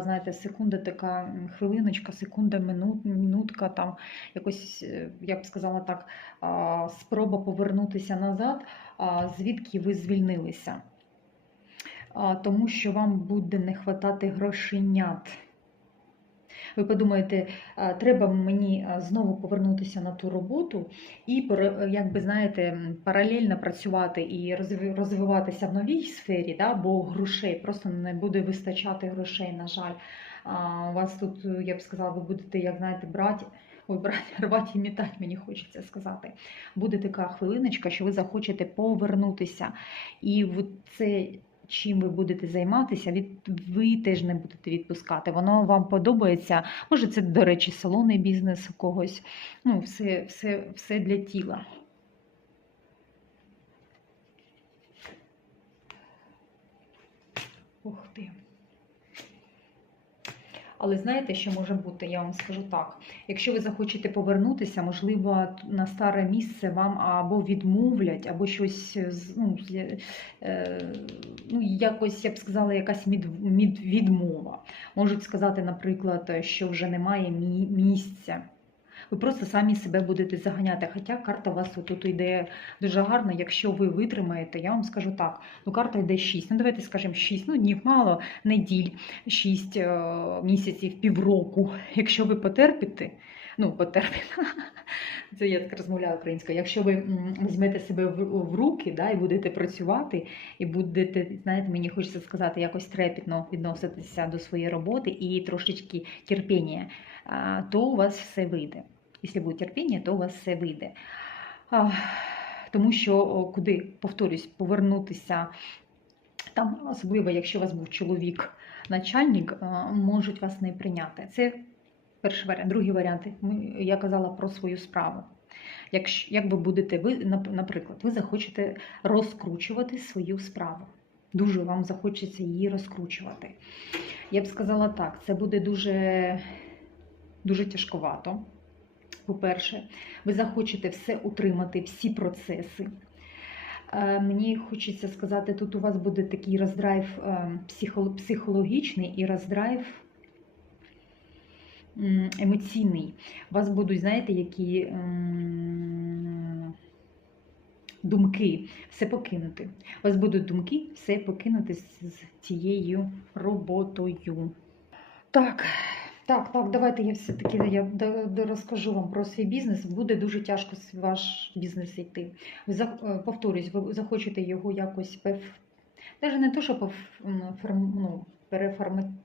Знаєте, секунда така хвилиночка, секунда, минут, минутка, там якось, е, я б сказала так, спроба повернутися назад, звідки ви звільнилися. Тому що вам буде не хватати грошенят. Ви подумаєте, треба мені знову повернутися на ту роботу і, пере- як би знаєте, паралельно працювати і розвиватися в новій сфері, да, бо грошей просто не буде вистачати грошей, на жаль. У вас тут, я б сказала, ви будете, як знаєте, брати. Ой, брати, рвати і мітати, мені хочеться сказати. Буде така хвилиночка, що ви захочете повернутися. І в це, чим ви будете займатися, від, ви теж не будете відпускати. Воно вам подобається. Може, це, до речі, салонний бізнес у когось. Ну, все, все, все для тіла. Ух ти. Але знаєте, що може бути? Я вам скажу так. Якщо ви захочете повернутися, можливо, на старе місце вам або відмовлять, або щось з- ну, з- е, ну, якось, я б сказала, якась відмова. Можуть сказати, наприклад, що вже немає місця. Ви просто самі себе будете заганяти. Хоча карта у вас тут йде дуже гарно. Якщо ви витримаєте, я вам скажу так: ну карта йде 6. Ну давайте скажемо 6, ну днів мало, неділь, 6 місяців, півроку. Якщо ви потерпите, ну потерпите, це я так розмовляю українською. Якщо ви візьмете себе в, руки да, і будете працювати, і будете, знаєте, мені хочеться сказати, якось трепетно відноситися до своєї роботи і трошечки терпіння, то у вас все вийде. Якщо буде терпіння, то у вас все вийде. Тому що куди, повторюсь, повернутися там, особливо, якщо у вас був чоловік, начальник, можуть вас не прийняти. Це перший варіант. Другий варіант, я казала про свою справу. Якщо, як ви будете, ви, наприклад, ви захочете розкручувати свою справу. Дуже вам захочеться її розкручувати. Я б сказала так, це буде дуже, дуже тяжковато. По-перше, ви захочете все утримати, всі процеси. Е, Мені хочеться сказати, тут у вас буде такий роздрайв е, психологічний і роздрайв емоційний. У вас будуть, знаєте, які думки, все покинути. У вас будуть думки все покинути з з цією роботою. Так, так, так, давайте я все-таки я розкажу вам про свій бізнес. Буде дуже тяжко ваш бізнес йти. Е, повторюсь, ви захочете його якось навіть не то, що пов... ну, переформатувати.